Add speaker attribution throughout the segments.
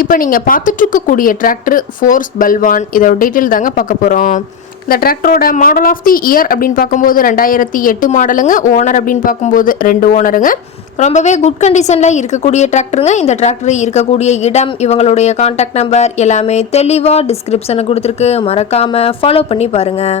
Speaker 1: இப்போ நீங்கள் பார்த்துட்ருக்கக்கூடிய tractor force Balwan இதோட டீட்டெயில் தாங்க பார்க்க போகிறோம் இந்த டிராக்டரோட மாடல் ஆஃப் தி இயர் அப்படின்னு பார்க்கும்போது ரெண்டாயிரத்தி எட்டு மாடலுங்க ஓனர் அப்படின்னு பார்க்கும்போது ரெண்டு ஓனருங்க ரொம்பவே குட் கண்டிஷனில் இருக்கக்கூடிய டிராக்டருங்க இந்த டிராக்டர் இருக்கக்கூடிய இடம் இவங்களுடைய காண்டாக்ட் நம்பர் எல்லாமே தெளிவாக டிஸ்கிரிப்ஷனை கொடுத்துருக்கு. மறக்காமல் ஃபாலோ பண்ணி பாருங்கள்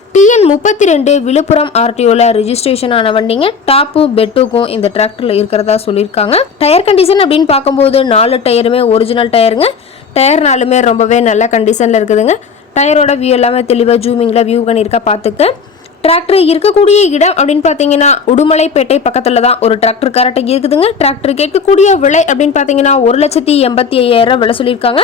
Speaker 1: டிஎன் முப்பத்தி ரெண்டு விழுப்புரம் ஆர்டிஓவில் ரிஜிஸ்ட்ரேஷன் ஆன வண்டிங்க. டாப்பு பெட்டுக்கும் இந்த டிராக்டரில் இருக்கிறதா சொல்லியிருக்காங்க. டயர் கண்டிஷன் அப்படின்னு பார்க்கும்போது நாலு டயருமே ஒரிஜினல் டயருங்க டயர் நாலுமே ரொம்பவே நல்ல கண்டிஷனில் இருக்குதுங்க. டயரோட வியூ எல்லாமே தெளிவாக ஜூமிங்கில் வியூ பண்ணியிருக்கா பார்த்துக்க. டிராக்டர் இருக்கக்கூடிய இடம் அப்படின்னு பார்த்தீங்கன்னா உடுமலைப்பேட்டை பக்கத்தில் தான் ஒரு டிராக்டர் கரெக்டாக இருக்குதுங்க. டிராக்டர் கேட்கக்கூடிய விலை அப்படின்னு பார்த்தீங்கன்னா ஒரு லட்சத்தி எண்பத்தி ஐயாயிரம் விலை சொல்லியிருக்காங்க.